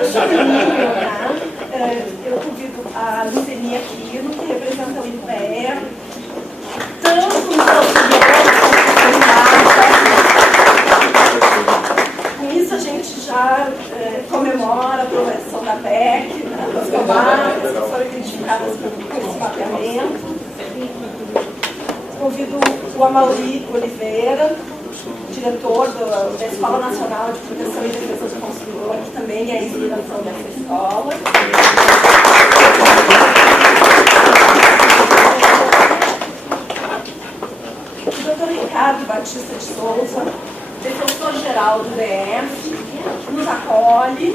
Eu convido a Lucenia Aquino, que representa o IPEA, tanto no com isso a gente já comemora a aprovação da PEC, das comarcas que foram identificadas com esse mapeamento. Convido o Amaury Oliveira, diretor da Escola Nacional de Proteção e Defesa do Consumidor, que também é inspiração dessa escola. O Dr. Ricardo Batista de Souza, defensor-geral do DF, que nos acolhe.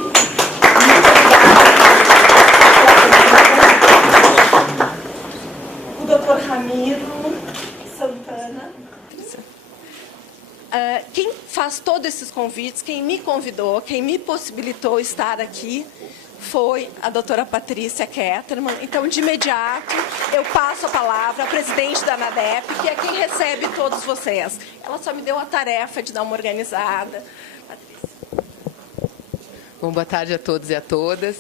O Dr. Ramiro Santana. Quem faz todos esses convites, quem me convidou, quem me possibilitou estar aqui, foi a doutora Patrícia Kettermann. Então, de imediato, eu passo a palavra à presidente da ANADEP, que é quem recebe todos vocês. Ela só me deu a tarefa de dar uma organizada. Patrícia. Bom, boa tarde a todos e a todas.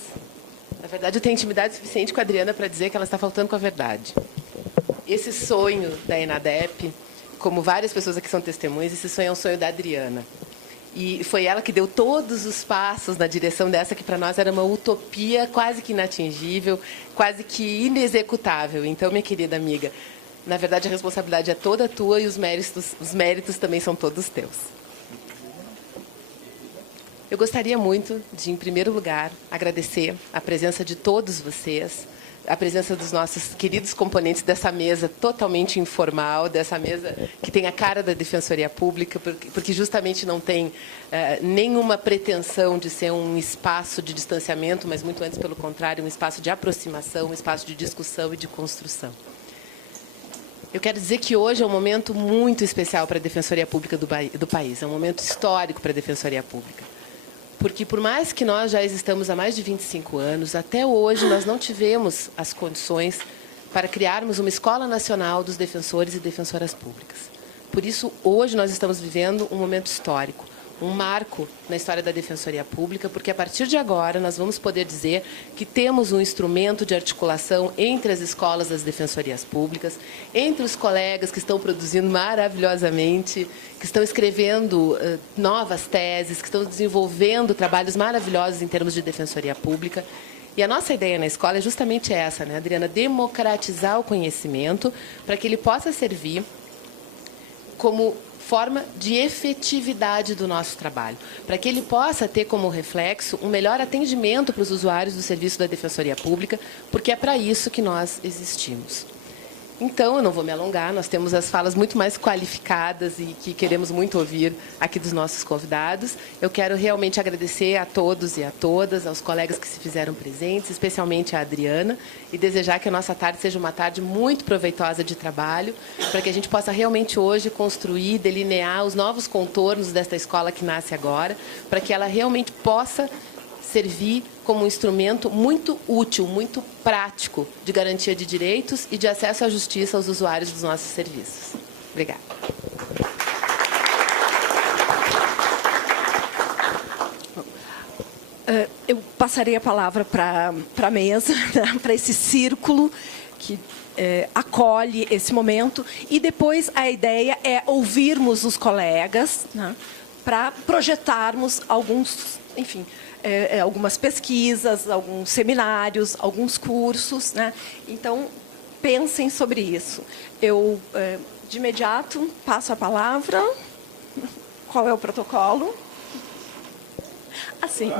Na verdade, eu tenho intimidade suficiente com a Adriana para dizer que ela está faltando com a verdade. Esse sonho da ENADEP, como várias pessoas aqui são testemunhas, esse sonho é um sonho da Adriana. E foi ela que deu todos os passos na direção dessa que para nós era uma utopia quase que inatingível, quase que inexecutável. Então, minha querida amiga, na verdade a responsabilidade é toda tua e os méritos também são todos teus. Eu gostaria muito de, em primeiro lugar, agradecer a presença de todos vocês, a presença dos nossos queridos componentes dessa mesa totalmente informal, dessa mesa que tem a cara da Defensoria Pública, porque justamente não tem nenhuma pretensão de ser um espaço de distanciamento, mas muito antes, pelo contrário, um espaço de aproximação, um espaço de discussão e de construção. Eu quero dizer que hoje é um momento muito especial para a Defensoria Pública do país, é um momento histórico para a Defensoria Pública. Porque, por mais que nós já existamos há mais de 25 anos, até hoje nós não tivemos as condições para criarmos uma Escola Nacional dos Defensores e Defensoras Públicas. Por isso, hoje nós estamos vivendo um momento histórico, um marco na história da Defensoria Pública, porque, a partir de agora, nós vamos poder dizer que temos um instrumento de articulação entre as escolas das Defensorias Públicas, entre os colegas que estão produzindo maravilhosamente, que estão escrevendo novas teses, que estão desenvolvendo trabalhos maravilhosos em termos de Defensoria Pública. E a nossa ideia na escola é justamente essa, né, Adriana? Democratizar o conhecimento para que ele possa servir como forma de efetividade do nosso trabalho, para que ele possa ter como reflexo um melhor atendimento para os usuários do serviço da Defensoria Pública, porque é para isso que nós existimos. Então, eu não vou me alongar, nós temos as falas muito mais qualificadas e que queremos muito ouvir aqui dos nossos convidados. Eu quero realmente agradecer a todos e a todas, aos colegas que se fizeram presentes, especialmente a Adriana, e desejar que a nossa tarde seja uma tarde muito proveitosa de trabalho, para que a gente possa realmente hoje construir, delinear os novos contornos desta escola que nasce agora, para que ela realmente possa servir como um instrumento muito útil, muito prático de garantia de direitos e de acesso à justiça aos usuários dos nossos serviços. Obrigada. Eu passarei a palavra para a mesa, né, para esse círculo que acolhe esse momento, e depois a ideia é ouvirmos os colegas, né, para projetarmos alguns, enfim, algumas pesquisas, alguns seminários, alguns cursos, né? Então, pensem sobre isso. Eu, de imediato, passo a palavra. Qual é o protocolo? Assim.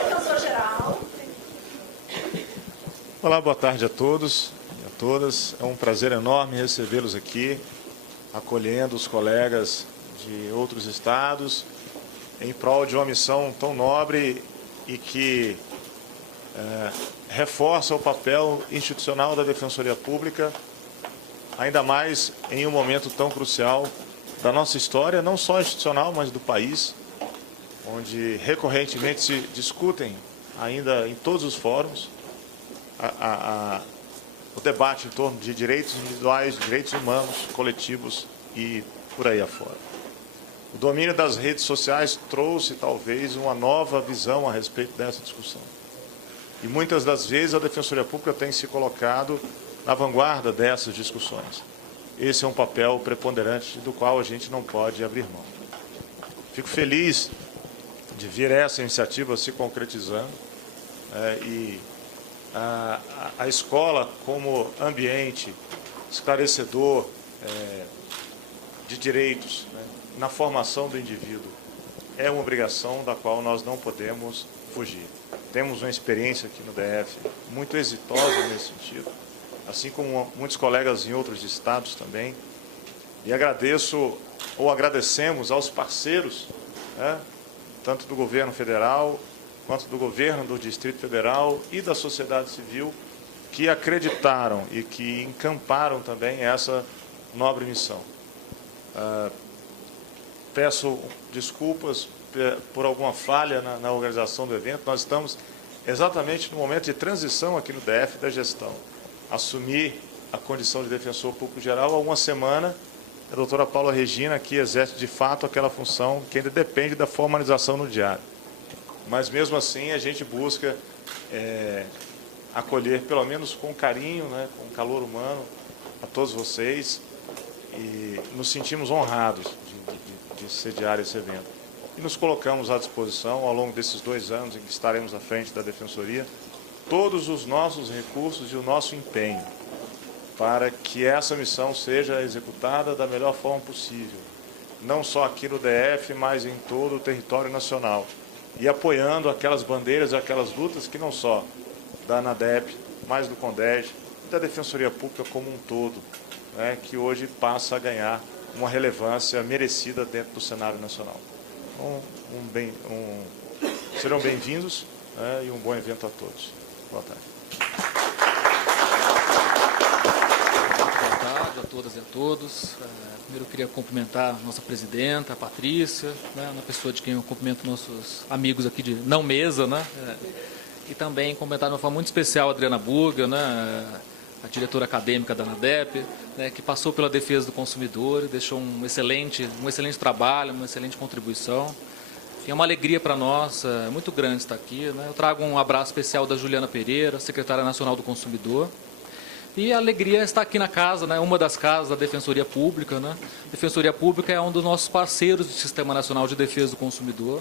Defensor-geral. Olá, boa tarde a todos e a todas. É um prazer enorme recebê-los aqui, acolhendo os colegas de outros estados, em prol de uma missão tão nobre e que reforça o papel institucional da Defensoria Pública, ainda mais em um momento tão crucial da nossa história, não só institucional, mas do país, onde recorrentemente se discutem, ainda em todos os fóruns, o debate em torno de direitos individuais, direitos humanos, coletivos e por aí afora. O domínio das redes sociais trouxe, talvez, uma nova visão a respeito dessa discussão. E muitas das vezes a Defensoria Pública tem se colocado na vanguarda dessas discussões. Esse é um papel preponderante do qual a gente não pode abrir mão. Fico feliz de ver essa iniciativa se concretizando e a escola como ambiente esclarecedor de direitos, né, na formação do indivíduo, é uma obrigação da qual nós não podemos fugir. Temos uma experiência aqui no DF muito exitosa nesse sentido, assim como muitos colegas em outros estados também. E agradecemos aos parceiros, né, tanto do governo federal, quanto do governo do Distrito Federal e da sociedade civil, que acreditaram e que encamparam também essa nobre missão. Peço desculpas por alguma falha na organização do evento. Nós estamos exatamente no momento de transição aqui no DF da gestão. Assumir a condição de defensor público geral há uma semana, a doutora Paula Regina, que exerce de fato aquela função que ainda depende da formalização no diário. Mas mesmo assim a gente busca acolher, pelo menos com carinho, né, com calor humano, a todos vocês, e nos sentimos honrados de sediar esse evento. E nos colocamos à disposição, ao longo desses 2 anos em que estaremos à frente da Defensoria, todos os nossos recursos e o nosso empenho para que essa missão seja executada da melhor forma possível, não só aqui no DF, mas em todo o território nacional, e apoiando aquelas bandeiras e aquelas lutas que não só da ANADEP, mas do CONDEG e da Defensoria Pública como um todo, né, que hoje passa a ganhar uma relevância merecida dentro do cenário nacional. Serão bem-vindos, né, e um bom evento a todos. Boa tarde. Boa tarde a todas e a todos. Primeiro eu queria cumprimentar a nossa presidenta, a Patrícia, né, na pessoa de quem eu cumprimento nossos amigos aqui de não mesa, né, e também cumprimentar de uma forma muito especial a Adriana Burga, né, a diretora acadêmica da ANADEP, né, que passou pela defesa do consumidor e deixou um excelente trabalho, uma excelente contribuição. É uma alegria para nós, muito grande estar aqui, né. Eu trago um abraço especial da Juliana Pereira, secretária nacional do Consumidor. E a alegria está aqui na casa, né, uma das casas da Defensoria Pública, né. A Defensoria Pública é um dos nossos parceiros do Sistema Nacional de Defesa do Consumidor,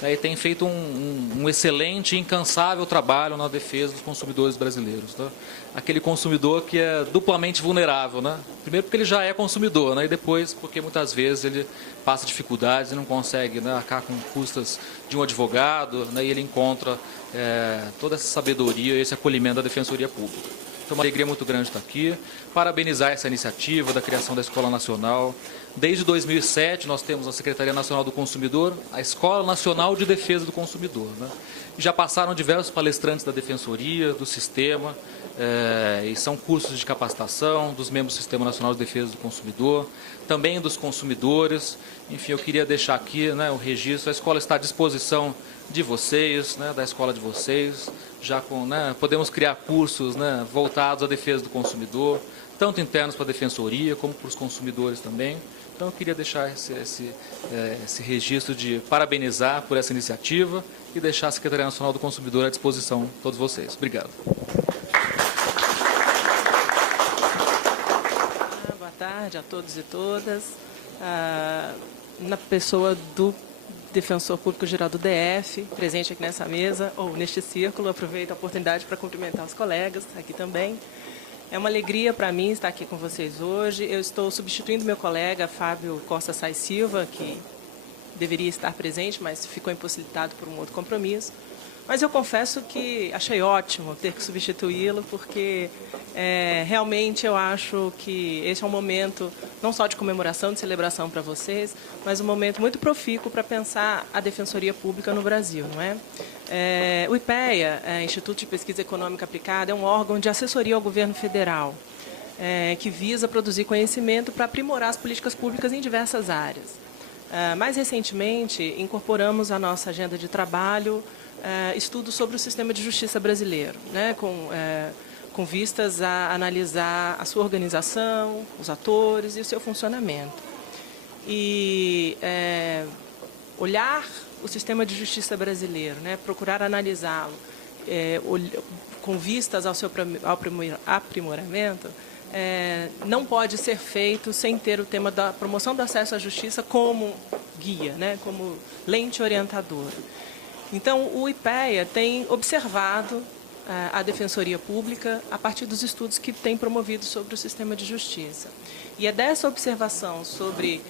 né, e tem feito um excelente e incansável trabalho na defesa dos consumidores brasileiros, né. Aquele consumidor que é duplamente vulnerável, né. Primeiro porque ele já é consumidor, né, e depois porque muitas vezes ele passa dificuldades e não consegue, né, arcar com custas de um advogado, né, e ele encontra toda essa sabedoria e esse acolhimento da Defensoria Pública. Então, uma alegria muito grande estar aqui, parabenizar essa iniciativa da criação da Escola Nacional. Desde 2007, nós temos a Secretaria Nacional do Consumidor, a Escola Nacional de Defesa do Consumidor, né? E já passaram diversos palestrantes da Defensoria, do Sistema, e são cursos de capacitação dos membros do Sistema Nacional de Defesa do Consumidor, também dos consumidores. Enfim, eu queria deixar aqui, né, o registro. A escola está à disposição de vocês, né, da escola de vocês, já com, né, podemos criar cursos, né, voltados à defesa do consumidor, tanto internos para a Defensoria como para os consumidores também. Então eu queria deixar esse registro de parabenizar por essa iniciativa e deixar a Secretaria Nacional do Consumidor à disposição de todos vocês. Obrigado. Boa tarde a todos e todas. Na pessoa do Defensor Público Geral do DF, presente aqui nessa mesa, ou neste círculo, aproveito a oportunidade para cumprimentar os colegas aqui também. É uma alegria para mim estar aqui com vocês hoje. Eu estou substituindo meu colega, Fábio Costa Sais Silva, que deveria estar presente, mas ficou impossibilitado por um outro compromisso. Mas eu confesso que achei ótimo ter que substituí-lo, porque realmente eu acho que esse é um momento não só de comemoração, de celebração para vocês, mas um momento muito profícuo para pensar a Defensoria Pública no Brasil, não é? O IPEA, Instituto de Pesquisa Econômica Aplicada, é um órgão de assessoria ao governo federal, que visa produzir conhecimento para aprimorar as políticas públicas em diversas áreas. Mais recentemente, incorporamos à nossa agenda de trabalho estudos sobre o sistema de justiça brasileiro, né, com vistas a analisar a sua organização, os atores e o seu funcionamento. e olhar o sistema de justiça brasileiro, né, procurar analisá-lo com vistas ao seu aprimoramento, não pode ser feito sem ter o tema da promoção do acesso à justiça como guia, né, como lente orientadora. Então, o IPEA tem observado a Defensoria Pública a partir dos estudos que tem promovido sobre o sistema de justiça. E é dessa observação sobre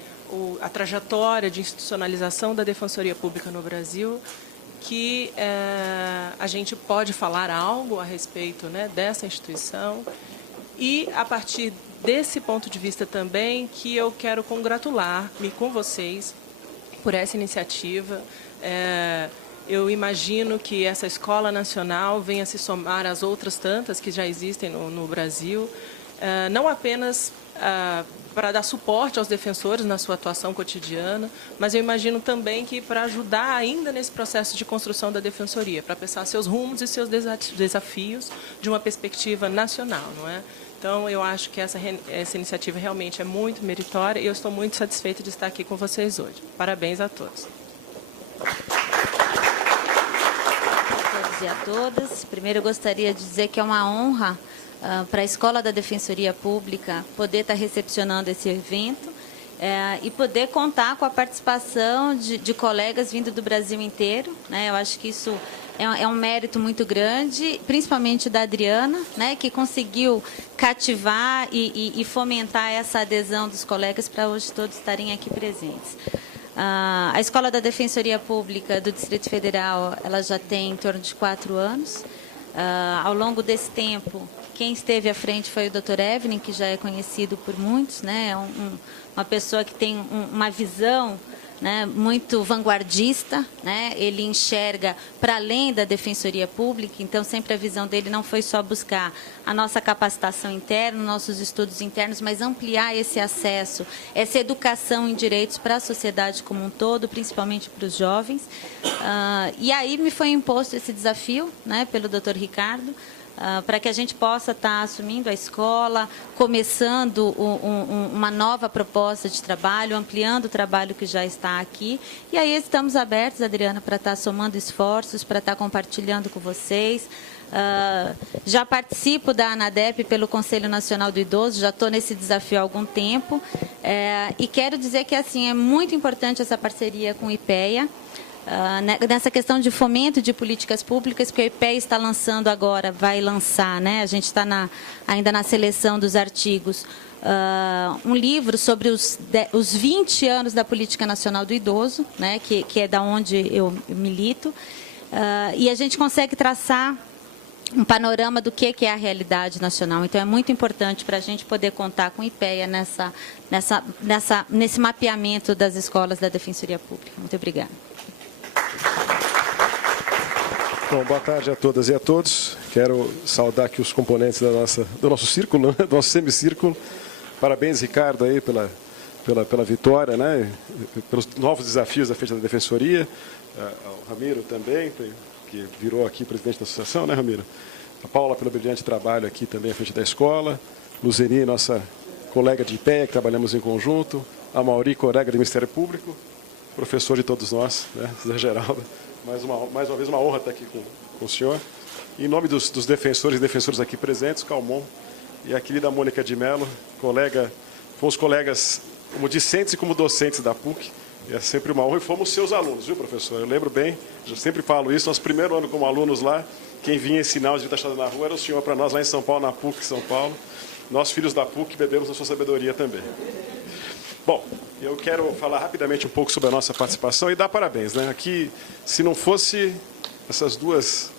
a trajetória de institucionalização da Defensoria Pública no Brasil que a gente pode falar algo a respeito, né, dessa instituição. E, a partir desse ponto de vista também, que eu quero congratular-me com vocês por essa iniciativa. Eu imagino que essa Escola Nacional venha se somar às outras tantas que já existem no Brasil, não apenas para dar suporte aos defensores na sua atuação cotidiana, mas eu imagino também que para ajudar ainda nesse processo de construção da Defensoria, para pensar seus rumos e seus desafios de uma perspectiva nacional, não é? Então, eu acho que essa iniciativa realmente é muito meritória e eu estou muito satisfeita de estar aqui com vocês hoje. Parabéns a todos. E a todas. Primeiro, eu gostaria de dizer que é uma honra para a Escola da Defensoria Pública poder estar recepcionando esse evento e poder contar com a participação de colegas vindo do Brasil inteiro, né? Eu acho que isso é um mérito muito grande, principalmente da Adriana, né, que conseguiu cativar e fomentar essa adesão dos colegas para hoje todos estarem aqui presentes. A Escola da Defensoria Pública do Distrito Federal, ela já tem em torno de 4 anos. Ao longo desse tempo, quem esteve à frente foi o Dr. Evelyn, que já é conhecido por muitos, né? Uma pessoa que tem uma visão, né, muito vanguardista, né? Ele enxerga para além da Defensoria Pública, então sempre a visão dele não foi só buscar a nossa capacitação interna, nossos estudos internos, mas ampliar esse acesso, essa educação em direitos para a sociedade como um todo, principalmente para os jovens. E aí me foi imposto esse desafio, né, pelo Dr. Ricardo, para que a gente possa estar assumindo a escola, começando uma nova proposta de trabalho, ampliando o trabalho que já está aqui. E aí estamos abertos, Adriana, para estar somando esforços, para estar compartilhando com vocês. Já participo da ANADEP pelo Conselho Nacional do Idoso, já estou nesse desafio há algum tempo. E quero dizer que assim, é muito importante essa parceria com o IPEA, nessa questão de fomento de políticas públicas, porque o IPEA está lançando agora, vai lançar, né? A gente está ainda na seleção dos artigos, um livro sobre os 20 anos da Política Nacional do Idoso, né? Que é da onde eu milito, e a gente consegue traçar um panorama do que é a realidade nacional. Então, é muito importante para a gente poder contar com o IPEA nesse mapeamento das escolas da Defensoria Pública. Muito obrigada. Bom, boa tarde a todas e a todos. Quero saudar aqui os componentes do nosso círculo, do nosso semicírculo. Parabéns, Ricardo, aí pela vitória, né? Pelos novos desafios à frente da Defensoria. Ao Ramiro também, que virou aqui presidente da associação, né, Ramiro? A Paula pelo brilhante trabalho aqui também à frente da escola. Luzeni, nossa colega de IPEA, que trabalhamos em conjunto. A Mauri, colega do Ministério Público. Professor de todos nós, né, Zé Geraldo. Mais uma vez, uma honra estar aqui com o senhor. Em nome dos defensores e defensoras aqui presentes, Calmon e a querida Mônica de Mello, fomos colegas como discentes e como docentes da PUC. E é sempre uma honra. E fomos seus alunos, viu, professor? Eu lembro bem, eu sempre falo isso, nosso primeiro ano como alunos lá, quem vinha ensinar os taxados na rua era o senhor para nós lá em São Paulo, na PUC São Paulo. Nós, filhos da PUC, bebemos a sua sabedoria também. Bom, eu quero falar rapidamente um pouco sobre a nossa participação e dar parabéns, né? Aqui, se não fosse essas duas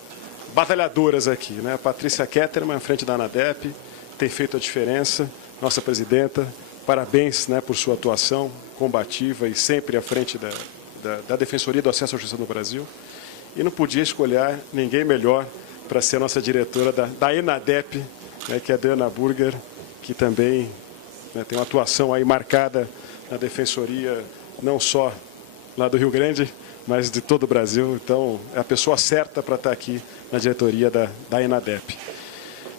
batalhadoras aqui, né? A Patrícia Ketterman, à frente da ANADEP, tem feito a diferença, nossa presidenta. Parabéns, né, por sua atuação combativa e sempre à frente da Defensoria do Acesso à Justiça no Brasil. E não podia escolher ninguém melhor para ser a nossa diretora da ENADEP, né, que é a Diana Burger, que também, né, tem uma atuação aí marcada na Defensoria, não só lá do Rio Grande, mas de todo o Brasil. Então, é a pessoa certa para estar aqui na diretoria da ENADEP.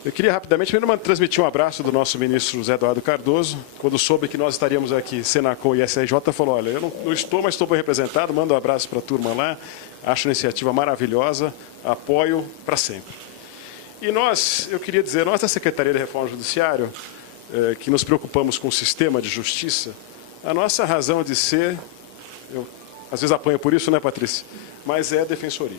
Eu queria rapidamente primeiro transmitir um abraço do nosso ministro José Eduardo Cardoso. Quando soube que nós estaríamos aqui, Senacom e SRJ, falou, olha, eu não estou, mas estou bem representado, mando um abraço para a turma lá, acho a iniciativa maravilhosa, apoio para sempre. E eu queria dizer, nós da Secretaria de Reforma do Judiciário, que nos preocupamos com o sistema de justiça, a nossa razão de ser, eu às vezes apanho por isso, né, Patrícia? Mas é a defensoria.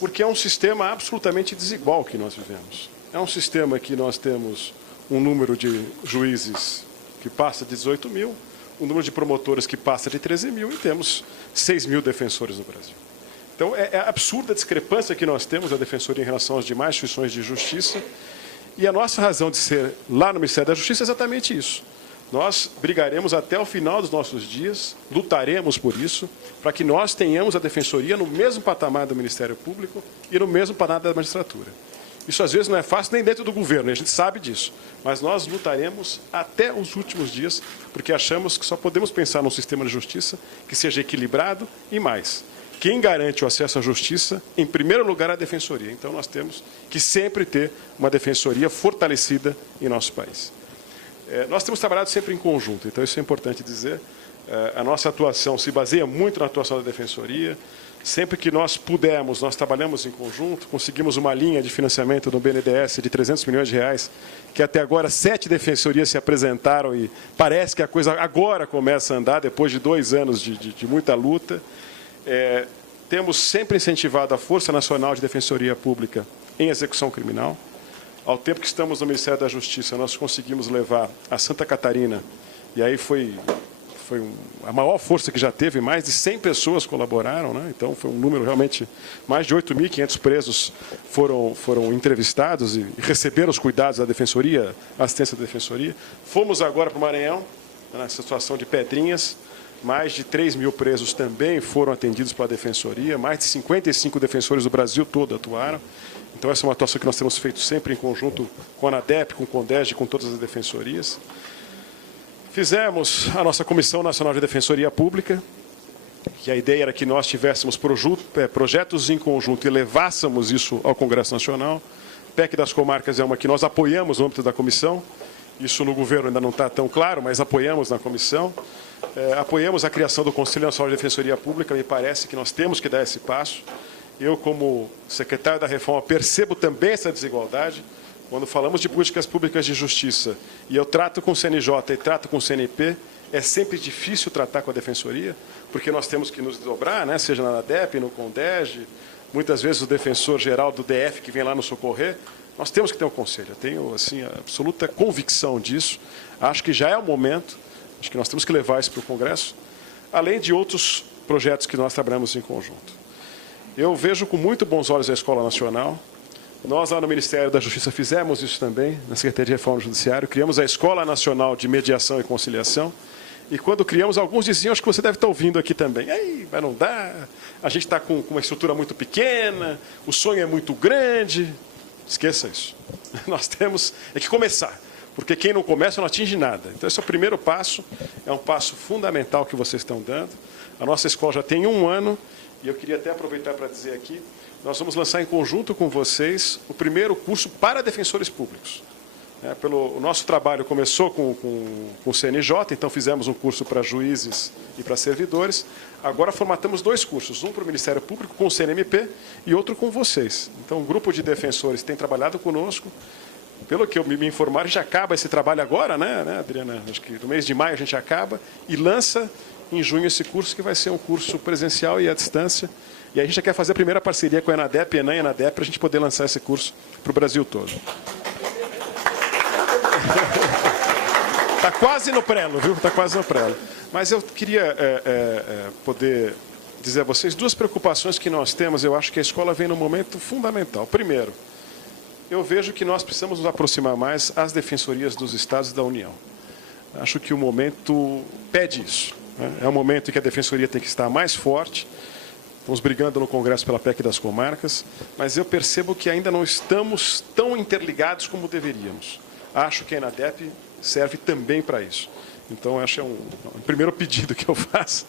Porque é um sistema absolutamente desigual que nós vivemos. É um sistema que nós temos um número de juízes que passa de 18 mil, um número de promotores que passa de 13 mil e temos 6 mil defensores no Brasil. Então, é absurda a discrepância que nós temos da defensoria em relação às demais instituições de justiça. E a nossa razão de ser lá no Ministério da Justiça é exatamente isso. Nós brigaremos até o final dos nossos dias, lutaremos por isso, para que nós tenhamos a defensoria no mesmo patamar do Ministério Público e no mesmo patamar da magistratura. Isso às vezes não é fácil nem dentro do governo, a gente sabe disso. Mas nós lutaremos até os últimos dias, porque achamos que só podemos pensar num sistema de justiça que seja equilibrado e mais. Quem garante o acesso à justiça, em primeiro lugar, é a defensoria. Então, nós temos que sempre ter uma defensoria fortalecida em nosso país. Nós temos trabalhado sempre em conjunto, então isso é importante dizer. A nossa atuação se baseia muito na atuação da defensoria. Sempre que nós pudermos, nós trabalhamos em conjunto, conseguimos uma linha de financiamento do BNDES de 300 milhões de reais, que até agora 7 defensorias se apresentaram e parece que a coisa agora começa a andar, depois de 2 anos de muita luta. Temos sempre incentivado a Força Nacional de Defensoria Pública em execução criminal. Ao tempo que estamos no Ministério da Justiça, nós conseguimos levar a Santa Catarina, e aí foi a maior força que já teve, mais de 100 pessoas colaboraram, né? Então foi um número realmente, mais de 8.500 presos foram entrevistados e receberam os cuidados da Defensoria, a assistência da Defensoria. Fomos agora para o Maranhão, na situação de Pedrinhas, mais de 3 mil presos também foram atendidos pela Defensoria, mais de 55 defensores do Brasil todo atuaram. Então, essa é uma atuação que nós temos feito sempre em conjunto com a ANADEP, com o CONDESG, com todas as defensorias. Fizemos a nossa Comissão Nacional de Defensoria Pública, que a ideia era que nós tivéssemos projetos em conjunto e levássemos isso ao Congresso Nacional. PEC das Comarcas é uma que nós apoiamos no âmbito da comissão. Isso no governo ainda não está tão claro, mas apoiamos na comissão. Apoiamos a criação do Conselho Nacional de Defensoria Pública, me parece que nós temos que dar esse passo. Eu, como secretário da Reforma, percebo também essa desigualdade. Quando falamos de políticas públicas de justiça, e eu trato com o CNJ e trato com o CNP, é sempre difícil tratar com a Defensoria, porque nós temos que nos desdobrar, né? Seja na ANADEP, no CONDESG, muitas vezes o defensor-geral do DF que vem lá nos socorrer. Nós temos que ter um conselho. Eu tenho assim, a absoluta convicção disso. Acho que já é o momento, acho que nós temos que levar isso para o Congresso, além de outros projetos que nós trabalhamos em conjunto. Eu vejo com muito bons olhos a Escola Nacional. Nós, lá no Ministério da Justiça, fizemos isso também, na Secretaria de Reforma do Judiciário. Criamos a Escola Nacional de Mediação e Conciliação. E quando criamos, alguns diziam, acho que você deve estar ouvindo aqui também, mas não dá, a gente está com uma estrutura muito pequena, o sonho é muito grande. Esqueça isso. Nós temos que começar, porque quem não começa não atinge nada. Então, esse é o primeiro passo, é um passo fundamental que vocês estão dando. A nossa escola já tem 1 ano, e eu queria até aproveitar para dizer aqui, nós vamos lançar em conjunto com vocês o primeiro curso para defensores públicos. O nosso trabalho começou com o CNJ, então fizemos um curso para juízes e para servidores. Agora formatamos 2 cursos, um para o Ministério Público com o CNMP e outro com vocês. Então, um grupo de defensores tem trabalhado conosco. Pelo que me informaram, já acaba esse trabalho agora, né, Adriana? Acho que no mês de maio a gente acaba e lança em junho esse curso, que vai ser um curso presencial e à distância. E a gente já quer fazer a primeira parceria com a ENADEP, ENAM e ENADEP, para a gente poder lançar esse curso para o Brasil todo. Está quase no prelo, viu? Está quase no prelo. Mas eu queria poder dizer a vocês 2 preocupações que nós temos. Eu acho que a escola vem num momento fundamental. Primeiro, eu vejo que nós precisamos nos aproximar mais às defensorias dos Estados e da União. Acho que o momento pede isso. É um momento em que a defensoria tem que estar mais forte. Estamos brigando no Congresso pela PEC das Comarcas, mas eu percebo que ainda não estamos tão interligados como deveríamos. Acho que a ENADEP serve também para isso. Então, acho que é um primeiro pedido que eu faço.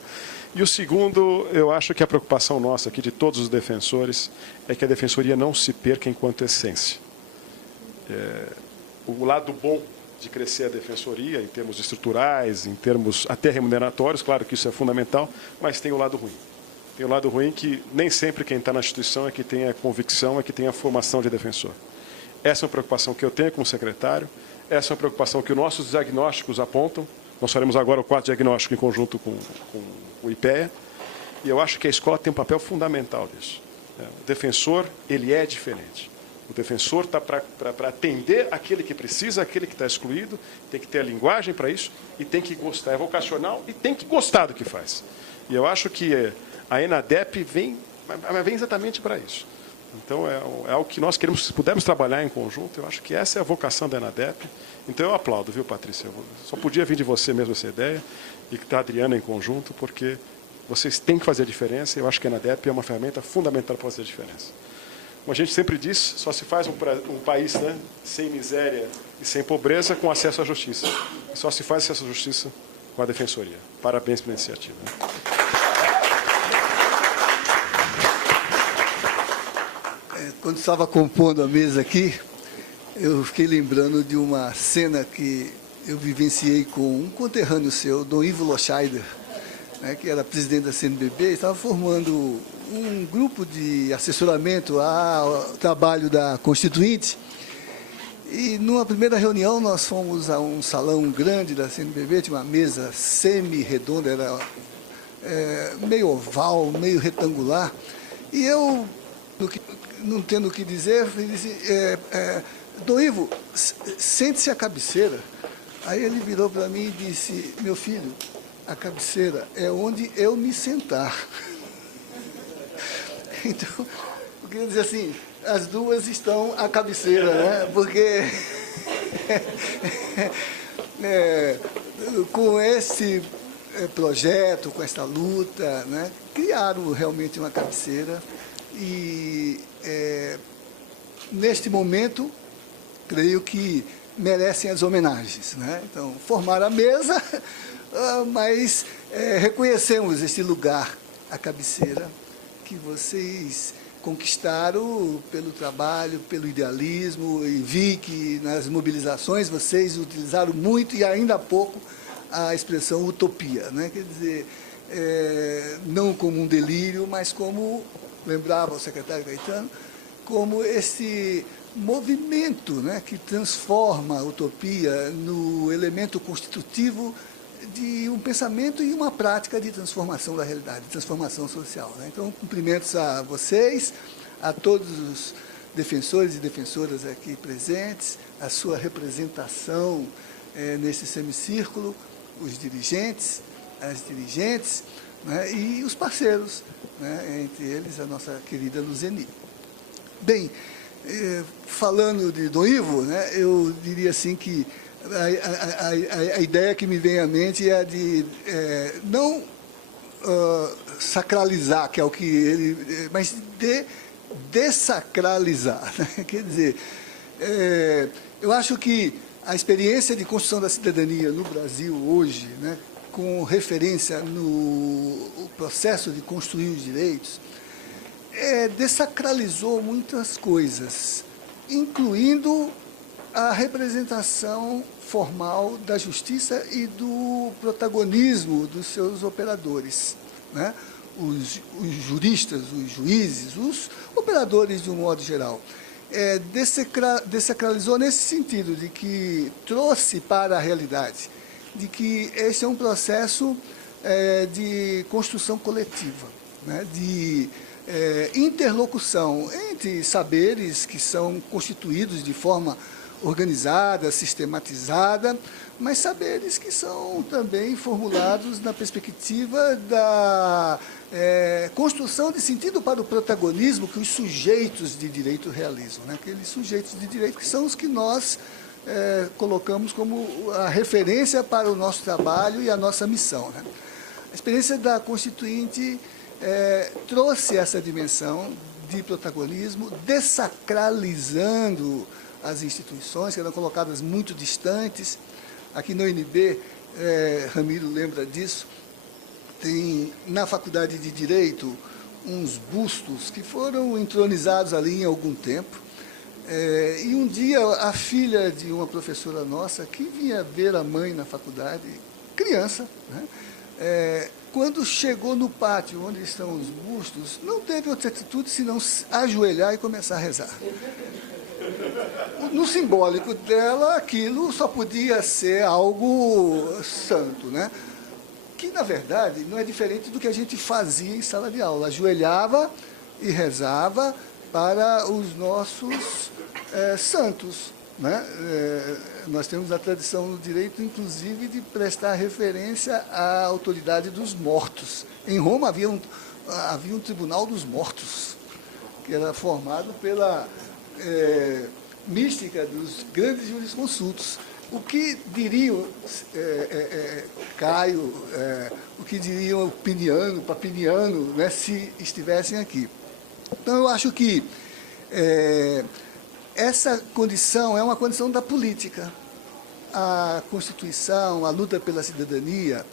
E o segundo, eu acho que a preocupação nossa aqui, de todos os defensores, é que a defensoria não se perca enquanto essência. o lado bom de crescer a defensoria, em termos estruturais, em termos até remuneratórios, claro que isso é fundamental, mas tem o lado ruim. Tem o lado ruim que nem sempre quem está na instituição é que tem a convicção, é que tem a formação de defensor. Essa é uma preocupação que eu tenho como secretário, essa é uma preocupação que os nossos diagnósticos apontam. Nós faremos agora o quarto diagnóstico em conjunto com o IPEA, e eu acho que a escola tem um papel fundamental nisso. O defensor, ele é diferente. O defensor está para atender aquele que precisa, aquele que está excluído, tem que ter a linguagem para isso e tem que gostar, é vocacional e tem que gostar do que faz. E eu acho que a ENADEP vem exatamente para isso. Então, é algo que nós queremos, se pudermos trabalhar em conjunto, eu acho que essa é a vocação da ENADEP. Então, eu aplaudo, viu, Patrícia? Só podia vir de você mesmo essa ideia e da Adriana em conjunto, porque vocês têm que fazer a diferença e eu acho que a ENADEP é uma ferramenta fundamental para fazer a diferença. Como a gente sempre diz, só se faz um país, né, sem miséria e sem pobreza com acesso à justiça. E só se faz acesso à justiça com a defensoria. Parabéns pela iniciativa. Quando estava compondo a mesa aqui, eu fiquei lembrando de uma cena que eu vivenciei com um conterrâneo seu, Dom Ivo Loscheider, né, que era presidente da CNBB, e estava formando um grupo de assessoramento ao trabalho da Constituinte. E numa primeira reunião nós fomos a um salão grande da CNBB, tinha uma mesa semi-redonda, era meio oval, meio retangular, e eu, não tendo o que dizer, disse, Dom Ivo, sente-se à cabeceira. Aí ele virou para mim e disse, meu filho, a cabeceira é onde eu me sentar. Então, eu queria dizer assim, as duas estão à cabeceira, né? Porque com esse projeto, com essa luta, né, criaram realmente uma cabeceira e, neste momento, creio que merecem as homenagens, né? Então, formaram a mesa, mas reconhecemos esse lugar, a cabeceira, que vocês conquistaram pelo trabalho, pelo idealismo, e vi que nas mobilizações vocês utilizaram muito, e ainda há pouco, a expressão utopia, né? Quer dizer, não como um delírio, mas como, lembrava o secretário Caetano, como esse movimento, né, que transforma a utopia no elemento constitutivo de um pensamento e uma prática de transformação da realidade, de transformação social, né? Então, cumprimentos a vocês, a todos os defensores e defensoras aqui presentes, a sua representação nesse semicírculo, os dirigentes, as dirigentes, né, e os parceiros, né, entre eles a nossa querida Luzeni. Bem, falando de Dom Ivo, né, eu diria assim que a ideia que me vem à mente é a de não sacralizar, que é o que ele... mas de dessacralizar, né? Quer dizer, eu acho que a experiência de construção da cidadania no Brasil hoje, né, com referência no processo de construir os direitos, dessacralizou muitas coisas, incluindo a representação formal da justiça e do protagonismo dos seus operadores, né? Os juristas, os juízes, os operadores de um modo geral. Dessacralizou nesse sentido, de que trouxe para a realidade, de que esse é um processo de construção coletiva, né? De interlocução entre saberes que são constituídos de forma organizada, sistematizada, mas saberes que são também formulados na perspectiva da construção de sentido para o protagonismo que os sujeitos de direito realizam, né? Aqueles sujeitos de direito que são os que nós colocamos como a referência para o nosso trabalho e a nossa missão, né? A experiência da Constituinte trouxe essa dimensão de protagonismo, dessacralizando as instituições, que eram colocadas muito distantes. Aqui no UNB, Ramiro lembra disso, tem na Faculdade de Direito uns bustos que foram entronizados ali em algum tempo, E um dia a filha de uma professora nossa, que vinha ver a mãe na faculdade, criança, né? Quando chegou no pátio onde estão os bustos, não teve outra atitude senão ajoelhar e começar a rezar. No simbólico dela, aquilo só podia ser algo santo, né? Que, na verdade, não é diferente do que a gente fazia em sala de aula. Ajoelhava e rezava para os nossos santos, né? Nós temos a tradição no direito, inclusive, de prestar referência à autoridade dos mortos. Em Roma havia um tribunal dos mortos, que era formado pela mística dos grandes jurisconsultos. O que diriam Caio, o que diriam Papiniano, né, se estivessem aqui. Então, eu acho que essa condição é uma condição da política. A Constituição, a luta pela cidadania,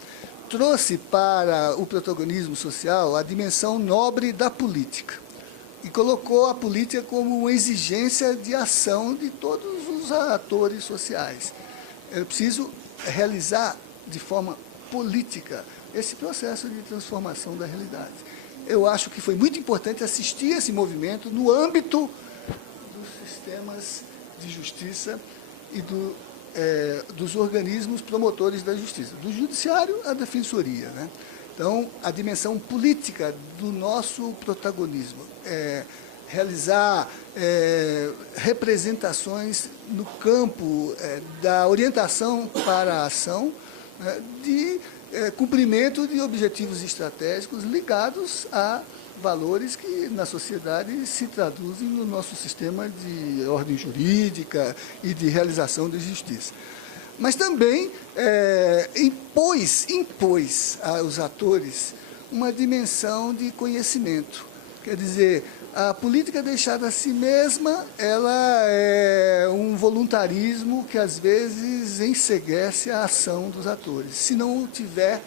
trouxe para o protagonismo social a dimensão nobre da política e colocou a política como uma exigência de ação de todos os atores sociais. É preciso realizar de forma política esse processo de transformação da realidade. Eu acho que foi muito importante assistir esse movimento no âmbito dos sistemas de justiça e dos organismos promotores da justiça, do judiciário à defensoria, né? Então, a dimensão política do nosso protagonismo, realizar representações no campo da orientação para a ação, né, de cumprimento de objetivos estratégicos ligados a valores que na sociedade se traduzem no nosso sistema de ordem jurídica e de realização de justiça. Mas também impôs aos atores uma dimensão de conhecimento. Quer dizer, a política deixada a si mesma, ela é um voluntarismo que, às vezes, enceguece a ação dos atores, se não tiver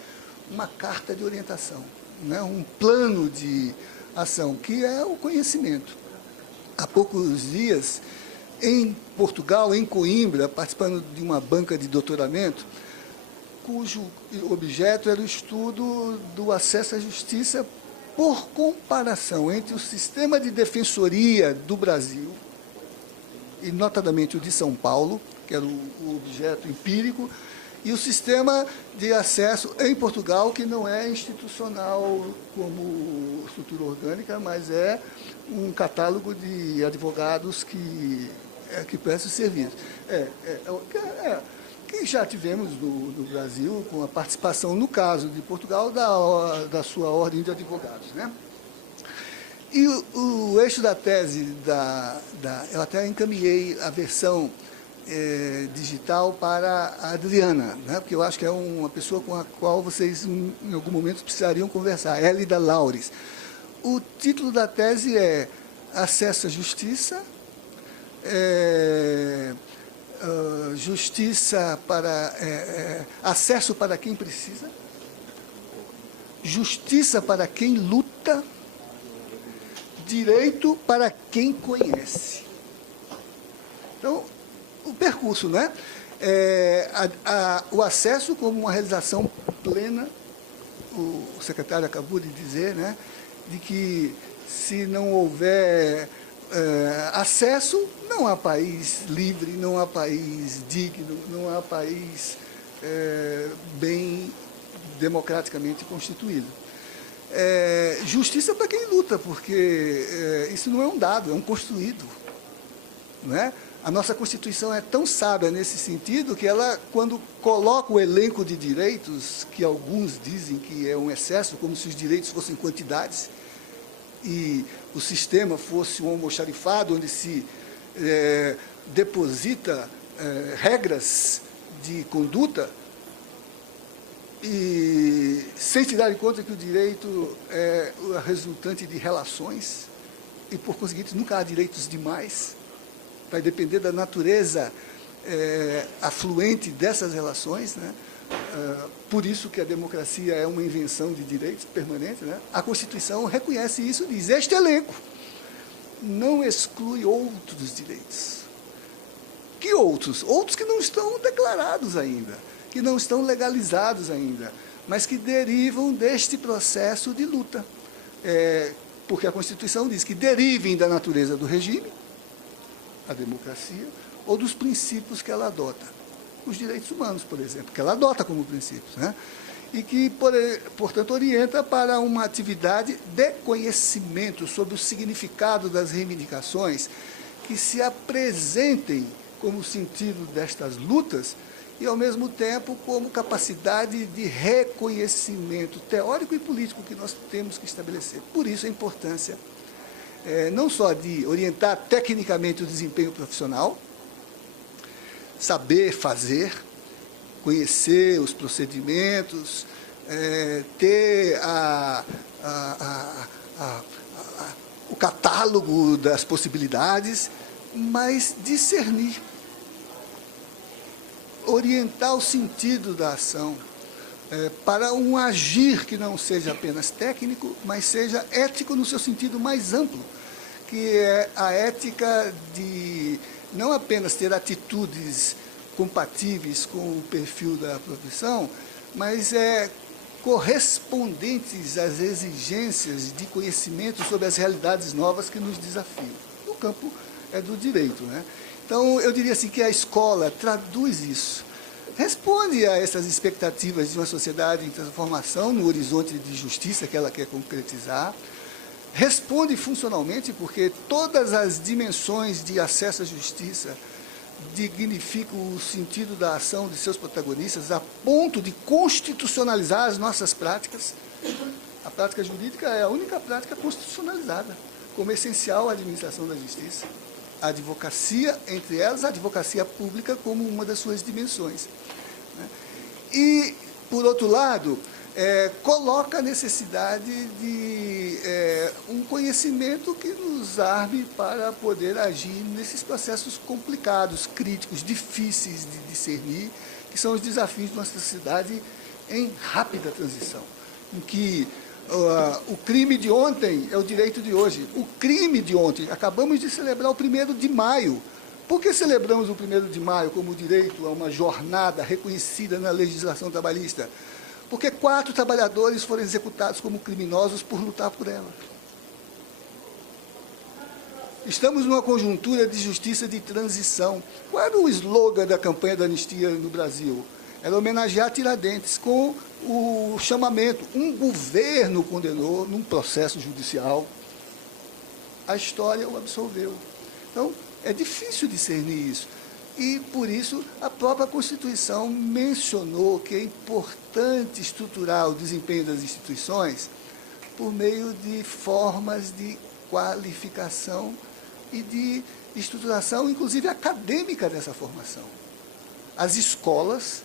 uma carta de orientação, né, um plano de ação, que é o conhecimento. Há poucos dias, em Portugal, em Coimbra, participando de uma banca de doutoramento, cujo objeto era o estudo do acesso à justiça por comparação entre o sistema de defensoria do Brasil, e notadamente o de São Paulo, que era o objeto empírico, e o sistema de acesso em Portugal, que não é institucional como estrutura orgânica, mas é um catálogo de advogados que prestam serviço. Que já tivemos no Brasil, com a participação, no caso de Portugal, da sua ordem de advogados, né? E o eixo da tese, eu até encaminhei a versão digital para a Adriana, né? Porque eu acho que é uma pessoa com a qual vocês, em algum momento, precisariam conversar, Hélida Laures. O título da tese é Acesso à Justiça, justiça para acesso para quem precisa, justiça para quem luta, direito para quem conhece. Então, o percurso, né? O acesso como uma realização plena, o secretário acabou de dizer, né? De que se não houver acesso, não há país livre, não há país digno, não há país bem democraticamente constituído. Justiça para quem luta, porque isso não é um dado, é um construído, não é? A nossa Constituição é tão sábia nesse sentido que ela, quando coloca o elenco de direitos, que alguns dizem que é um excesso, como se os direitos fossem quantidades, e o sistema fosse um almoxarifado, onde se deposita regras de conduta, e sem se dar conta que o direito é o resultante de relações, e, por conseguinte, nunca há direitos demais, vai depender da natureza afluente dessas relações, né? Por isso que a democracia é uma invenção de direitos permanente, né? A Constituição reconhece isso, diz: este elenco não exclui outros direitos. Que outros? Outros que não estão declarados ainda, que não estão legalizados ainda, mas que derivam deste processo de luta. Porque a Constituição diz que derivem da natureza do regime, a democracia, ou dos princípios que ela adota. Os direitos humanos, por exemplo, que ela adota como princípios, né? E que, portanto, orienta para uma atividade de conhecimento sobre o significado das reivindicações que se apresentem como sentido destas lutas e, ao mesmo tempo, como capacidade de reconhecimento teórico e político que nós temos que estabelecer. Por isso, a importância não só de orientar tecnicamente o desempenho profissional, saber fazer, conhecer os procedimentos, ter o catálogo das possibilidades, mas discernir, orientar o sentido da ação para um agir que não seja apenas técnico, mas seja ético no seu sentido mais amplo, que é a ética de não apenas ter atitudes compatíveis com o perfil da profissão, mas correspondentes às exigências de conhecimento sobre as realidades novas que nos desafiam. No campo do direito, né? Então, eu diria assim que a escola traduz isso, responde a essas expectativas de uma sociedade em transformação no horizonte de justiça que ela quer concretizar, responde funcionalmente porque todas as dimensões de acesso à justiça dignificam o sentido da ação de seus protagonistas a ponto de constitucionalizar as nossas práticas. A prática jurídica é a única prática constitucionalizada como essencial à administração da justiça. A advocacia, entre elas, a advocacia pública como uma das suas dimensões. E, por outro lado, coloca a necessidade de um conhecimento que nos arme para poder agir nesses processos complicados, críticos, difíceis de discernir, que são os desafios de uma sociedade em rápida transição, em que o crime de ontem é o direito de hoje. O crime de ontem, acabamos de celebrar o 1º de maio. Por que celebramos o 1º de maio como direito a uma jornada reconhecida na legislação trabalhista? Porque 4 trabalhadores foram executados como criminosos por lutar por ela. Estamos numa conjuntura de justiça de transição. Qual era o slogan da campanha da anistia no Brasil? Era homenagear Tiradentes com o chamamento. Um governo condenou num processo judicial. A história o absolveu. Então, é difícil discernir isso. E, por isso, a própria Constituição mencionou que é importante estruturar o desempenho das instituições por meio de formas de qualificação e de estruturação, inclusive acadêmica, dessa formação. As escolas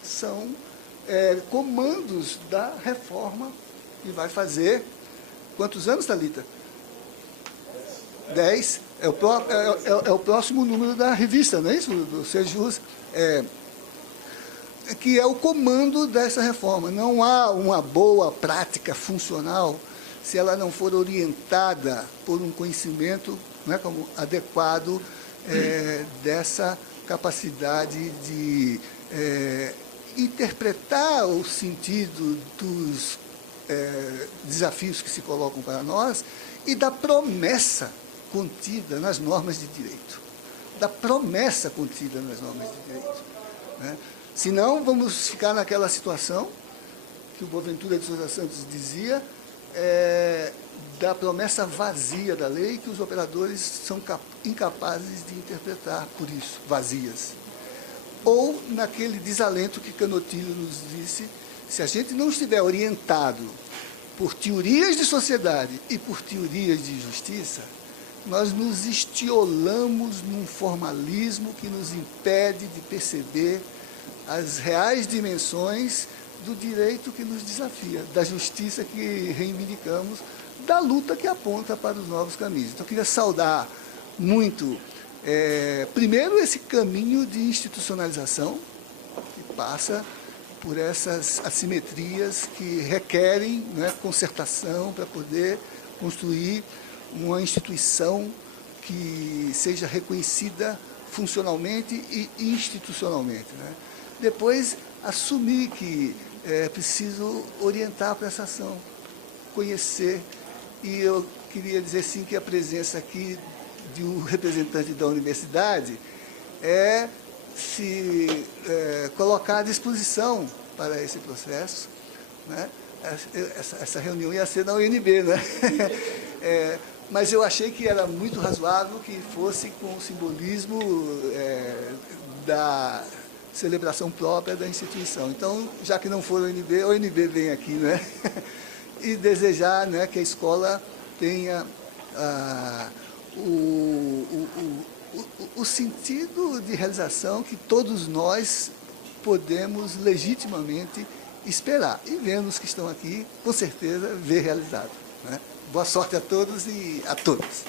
são comandos da reforma que vai fazer... Quantos anos, Thalita? 10. É o próximo número da revista, não é isso? Do Sejus, que é o comando dessa reforma. Não há uma boa prática funcional se ela não for orientada por um conhecimento, né, como adequado dessa capacidade de interpretar o sentido dos desafios que se colocam para nós e da promessa contida nas normas de direito. Da promessa contida nas normas de direito. Né? Senão, vamos ficar naquela situação que o Boaventura de Sousa Santos dizia, da promessa vazia da lei, que os operadores são incapazes de interpretar, por isso, vazias. Ou naquele desalento que Canotilho nos disse, se a gente não estiver orientado por teorias de sociedade e por teorias de justiça, nós nos estiolamos num formalismo que nos impede de perceber as reais dimensões do direito que nos desafia, da justiça que reivindicamos, da luta que aponta para os novos caminhos. Então, eu queria saudar muito, primeiro, esse caminho de institucionalização, que passa por essas assimetrias que requerem, né, concertação para poder construir uma instituição que seja reconhecida funcionalmente e institucionalmente, né? Depois, assumir que é preciso orientar a prestação, conhecer. E eu queria dizer, sim, que a presença aqui de um representante da universidade é se colocar à disposição para esse processo, né? Essa reunião ia ser na UNB, né? Mas eu achei que era muito razoável que fosse com o simbolismo da celebração própria da instituição. Então, já que não for a UNB vem aqui, né? E desejar, né, que a escola tenha o sentido de realização que todos nós podemos legitimamente esperar. E vemos que estão aqui, com certeza, ver realizado, né? Boa sorte a todos e a todas.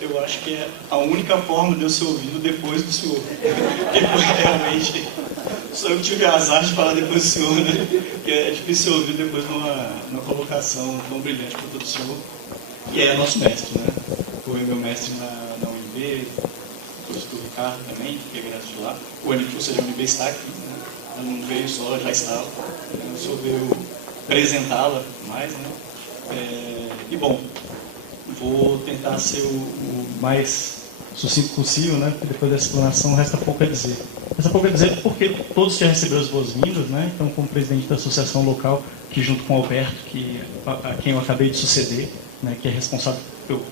Eu acho que é a única forma de eu ser ouvido depois do senhor. Porque realmente só eu tive azar de falar depois do senhor, né? Porque é difícil ser ouvido depois de uma colocação tão brilhante quanto a do senhor. E é nosso mestre, né? Foi meu mestre na UNB, o professor Ricardo também, que é graças de lá. O professor da UNB está aqui, né? Ela não veio só, já estava. O senhor veio apresentá-la mais, né? E bom, vou tentar ser o mais sucinto possível, né? Porque depois dessa explanação resta pouco a dizer. Resta pouco a dizer porque todos já receberam as boas-vindas, né? Então, como presidente da associação local, que junto com o Alberto, a quem eu acabei de suceder, né? Que é responsável pelo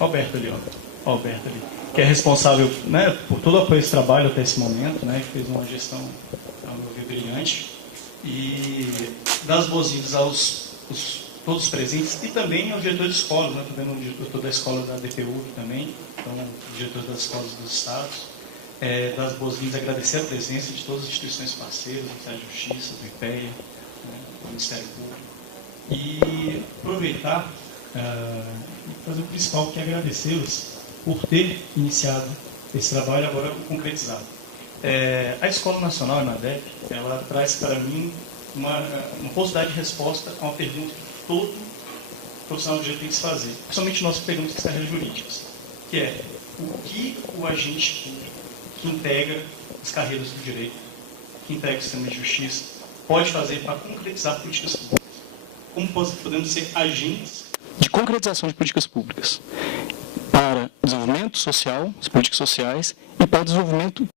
Alberto ali, ó, Alberto ali, que é responsável, né? Por todo o apoio a esse trabalho até esse momento, né? Que fez uma gestão, ao meu ver, brilhante, e dar as boas-vindas aos todos os presentes, e também ao diretor de escola, né? Estou vendo o diretor da escola da DPU aqui também, então, o diretor das escolas dos estados, dar as boas-vindas, agradecer a presença de todas as instituições parceiras, do Ministério da Justiça, do IPEA, né? Do Ministério Público, e aproveitar e fazer o principal, que é agradecê-los por ter iniciado esse trabalho, agora concretizado. A Escola Nacional, a ENADEP, ela traz para mim uma possibilidade de resposta a uma pergunta que todo profissional do direito tem que se fazer, principalmente nós que pegamos as carreiras jurídicas, que é o que o agente público que integra as carreiras do direito, que integra o sistema de justiça, pode fazer para concretizar políticas públicas. Como podemos ser agentes de concretização de políticas públicas para desenvolvimento social, as políticas sociais, e para o desenvolvimento